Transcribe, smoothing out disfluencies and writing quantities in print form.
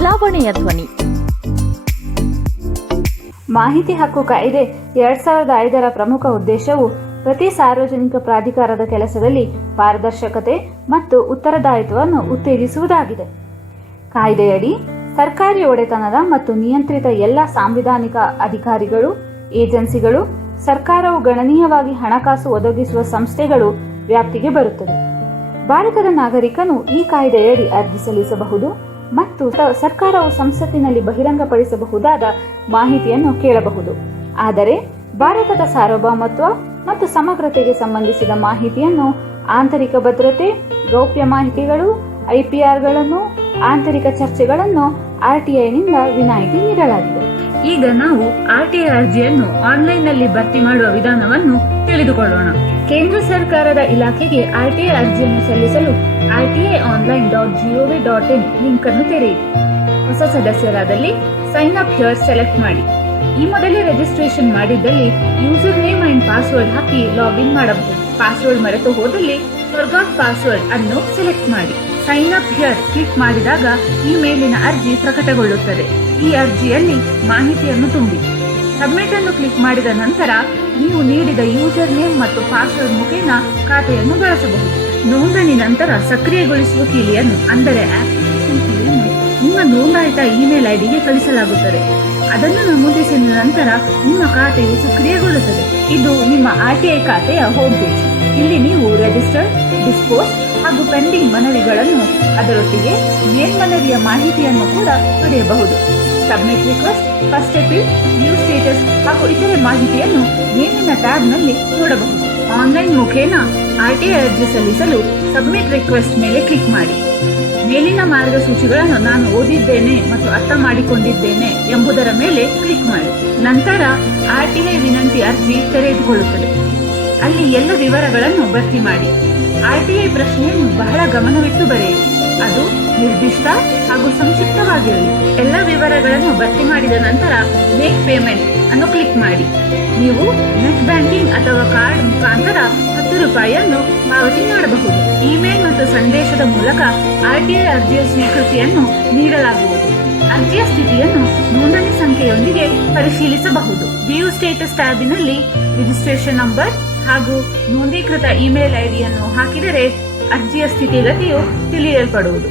ಬದಲಾವಣೆಯ ಧ್ವನಿ. ಮಾಹಿತಿ ಹಕ್ಕು ಕಾಯ್ದೆ 2005ರ ಪ್ರಮುಖ ಉದ್ದೇಶವು ಪ್ರತಿ ಸಾರ್ವಜನಿಕ ಪ್ರಾಧಿಕಾರದ ಕೆಲಸದಲ್ಲಿ ಪಾರದರ್ಶಕತೆ ಮತ್ತು ಉತ್ತರದಾಯಿತ್ವವನ್ನು ಉತ್ತೇಜಿಸುವುದಾಗಿದೆ. ಕಾಯ್ದೆಯಡಿ ಸರ್ಕಾರಿ ಒಡೆತನದ ಮತ್ತು ನಿಯಂತ್ರಿತ ಎಲ್ಲ ಸಾಂವಿಧಾನಿಕ ಅಧಿಕಾರಿಗಳು, ಏಜೆನ್ಸಿಗಳು, ಸರ್ಕಾರವು ಗಣನೀಯವಾಗಿ ಹಣಕಾಸು ಒದಗಿಸುವ ಸಂಸ್ಥೆಗಳು ವ್ಯಾಪ್ತಿಗೆ ಬರುತ್ತದೆ. ಭಾರತದ ನಾಗರಿಕನು ಈ ಕಾಯ್ದೆಯಡಿ ಅರ್ಜಿ ಸಲ್ಲಿಸಬಹುದು ಮತ್ತು ಸರ್ಕಾರವು ಸಂಸತ್ತಿನಲ್ಲಿ ಬಹಿರಂಗಪಡಿಸಬಹುದಾದ ಮಾಹಿತಿಯನ್ನು ಕೇಳಬಹುದು. ಆದರೆ ಭಾರತದ ಸಾರ್ವಭೌಮತ್ವ ಮತ್ತು ಸಮಗ್ರತೆಗೆ ಸಂಬಂಧಿಸಿದ ಮಾಹಿತಿಯನ್ನು, ಆಂತರಿಕ ಭದ್ರತೆ, ಗೌಪ್ಯ ಮಾಹಿತಿಗಳು, ಐಪಿಆರ್ಗಳನ್ನು, ಆಂತರಿಕ ಚರ್ಚೆಗಳನ್ನು ಆರ್ಟಿಐನಿಂದ ವಿನಾಯಿತಿ ನೀಡಲಾಗಿದೆ. ಈಗ ನಾವು ಆರ್ಟಿಐ ಅರ್ಜಿಯನ್ನು ಆನ್ಲೈನ್ನಲ್ಲಿ ಭರ್ತಿ ಮಾಡುವ ವಿಧಾನವನ್ನು ತಿಳಿದುಕೊಳ್ಳೋಣ. ಕೇಂದ್ರ ಸರ್ಕಾರದ ಇಲಾಖೆಗೆ ಆರ್ಟಿಐ ಅರ್ಜಿಯನ್ನು ಸಲ್ಲಿಸಲು rtionline.gov.in ಲಿಂಕ್ ಅನ್ನು ತೆರೆಯಿರಿ. ಹೊಸ ಸದಸ್ಯರಾದಲ್ಲಿ ಸೈನ್ ಅಪ್ ಹಿಯರ್ ಸೆಲೆಕ್ಟ್ ಮಾಡಿ. ಈ ಮೊದಲೇ ರಿಜಿಸ್ಟ್ರೇಷನ್ ಮಾಡಿದ್ದಲ್ಲಿ ಯೂಸರ್ ನೇಮ್ ಅಂಡ್ ಪಾಸ್ವರ್ಡ್ ಹಾಕಿ ಲಾಗಿನ್ ಮಾಡಬಹುದು. ಪಾಸ್ವರ್ಡ್ ಮರೆತು ಹೋದಲ್ಲಿ ಫರ್ಗಾಟ್ ಪಾಸ್ವರ್ಡ್ ಅನ್ನು ಸೆಲೆಕ್ಟ್ ಮಾಡಿ. ಸೈನ್ ಅಪ್ ಹಿಯರ್ ಕ್ಲಿಕ್ ಮಾಡಿದಾಗ ಈ ಮೇಲಿನ ಅರ್ಜಿ ಪ್ರಕಟಗೊಳ್ಳುತ್ತದೆ. ಈ ಅರ್ಜಿಯಲ್ಲಿ ಮಾಹಿತಿಯನ್ನು ತುಂಬಿ ಸಬ್ಮಿಟ್ ಅನ್ನು ಕ್ಲಿಕ್ ಮಾಡಿದ ನಂತರ ನೀವು ನೀಡಿದ ಯೂಸರ್ ನೇಮ್ ಮತ್ತು ಪಾಸ್ವರ್ಡ್ ಮುಖೇನ ಖಾತೆಯನ್ನು ಬಳಸಬಹುದು. ನೋಂದಣಿ ನಂತರ ಸಕ್ರಿಯಗೊಳಿಸುವ ಕೀಲಿಯನ್ನು, ಅಂದರೆ ಆಕ್ಟಿವೇಷನ್ ಕೀಲಿಯನ್ನು ನಿಮ್ಮ ನೋಂದಾಯಿತ ಇಮೇಲ್ ಐಡಿಗೆ ಕಳಿಸಲಾಗುತ್ತದೆ. ಅದನ್ನು ನಮೂದಿಸಿದ ನಂತರ ನಿಮ್ಮ ಖಾತೆಯು ಸಕ್ರಿಯಗೊಳ್ಳುತ್ತದೆ. ಇದು ನಿಮ್ಮ ಆರ್ಟಿಐ ಖಾತೆಯ ಹೋಮ್ ಪೇಜ್. ಇಲ್ಲಿ ನೀವು ರಿಜಿಸ್ಟರ್, ಡಿಸ್ಪೋಸ್ ಹಾಗೂ ಪೆಂಡಿಂಗ್ ಮನವಿಗಳನ್ನು, ಅದರೊಟ್ಟಿಗೆ ಮೇಲ್ಮನವಿಯ ಮಾಹಿತಿಯನ್ನು ಕೂಡ ಪಡೆಯಬಹುದು. Submit request, first appeal, new status ಹಾಗೂ ಇತರೆ ಮಾಹಿತಿಯನ್ನು ಮೇಲಿನ ಟ್ಯಾಬ್ನಲ್ಲಿ ನೋಡಬಹುದು. ಆನ್ಲೈನ್ ಮುಖೇನ ಆರ್ಟಿಐ ಅರ್ಜಿ ಸಲ್ಲಿಸಲು ಸಬ್ಮಿಟ್ ರಿಕ್ವೆಸ್ಟ್ ಮೇಲೆ ಕ್ಲಿಕ್ ಮಾಡಿ. ಮೇಲಿನ ಮಾರ್ಗಸೂಚಿಗಳನ್ನು ನಾನು ಓದಿದ್ದೇನೆ ಮತ್ತು ಅರ್ಥ ಮಾಡಿಕೊಂಡಿದ್ದೇನೆ ಎಂಬುದರ ಮೇಲೆ ಕ್ಲಿಕ್ ಮಾಡಿ. ನಂತರ ಆರ್ಟಿಐ ವಿನಂತಿ ಅರ್ಜಿ ತೆರೆದುಕೊಳ್ಳುತ್ತದೆ. ಅಲ್ಲಿ ಎಲ್ಲ ವಿವರಗಳನ್ನು ಭರ್ತಿ ಮಾಡಿ. ಆರ್ಟಿಐ ಪ್ರಶ್ನೆಯನ್ನು ಬಹಳ ಗಮನವಿಟ್ಟು ಬರೆಯಿರಿ. ಅದು ನಿರ್ದಿಷ್ಟ ಹಾಗೂ ಸಂಕ್ಷಿಪ್ತವಾಗಿರಲಿ. ಎಲ್ಲ ವಿವರಗಳನ್ನು ಭರ್ತಿ ಮಾಡಿದ ನಂತರ ಮೇಕ್ ಪೇಮೆಂಟ್ ಅನ್ನು ಕ್ಲಿಕ್ ಮಾಡಿ. ನೀವು ನೆಟ್ ಬ್ಯಾಂಕಿಂಗ್ ಅಥವಾ ಕಾರ್ಡ್ ಮುಖಾಂತರ 10 ರೂಪಾಯಿಯನ್ನು ಪಾವತಿ ಮಾಡಬಹುದು. ಇಮೇಲ್ ಮತ್ತು ಸಂದೇಶದ ಮೂಲಕ ಆರ್ಟಿಐ ಅರ್ಜಿಯ ಸ್ವೀಕೃತಿಯನ್ನು ನೀಡಲಾಗುವುದು. ಅರ್ಜಿಯ ಸ್ಥಿತಿಯನ್ನು ನೋಂದಣಿ ಸಂಖ್ಯೆಯೊಂದಿಗೆ ಪರಿಶೀಲಿಸಬಹುದು. ವ್ಯೂ ಸ್ಟೇಟಸ್ ಟ್ಯಾಬಿನಲ್ಲಿ ರಿಜಿಸ್ಟ್ರೇಷನ್ ನಂಬರ್ ಹಾಗೂ ನೋಂದೀಕೃತ ಇಮೇಲ್ ಐಡಿಯನ್ನು ಹಾಕಿದರೆ ಅರ್ಜಿಯ ಸ್ಥಿತಿಗತಿಯು ತಿಳಿಯಲ್ಪಡುವುದು.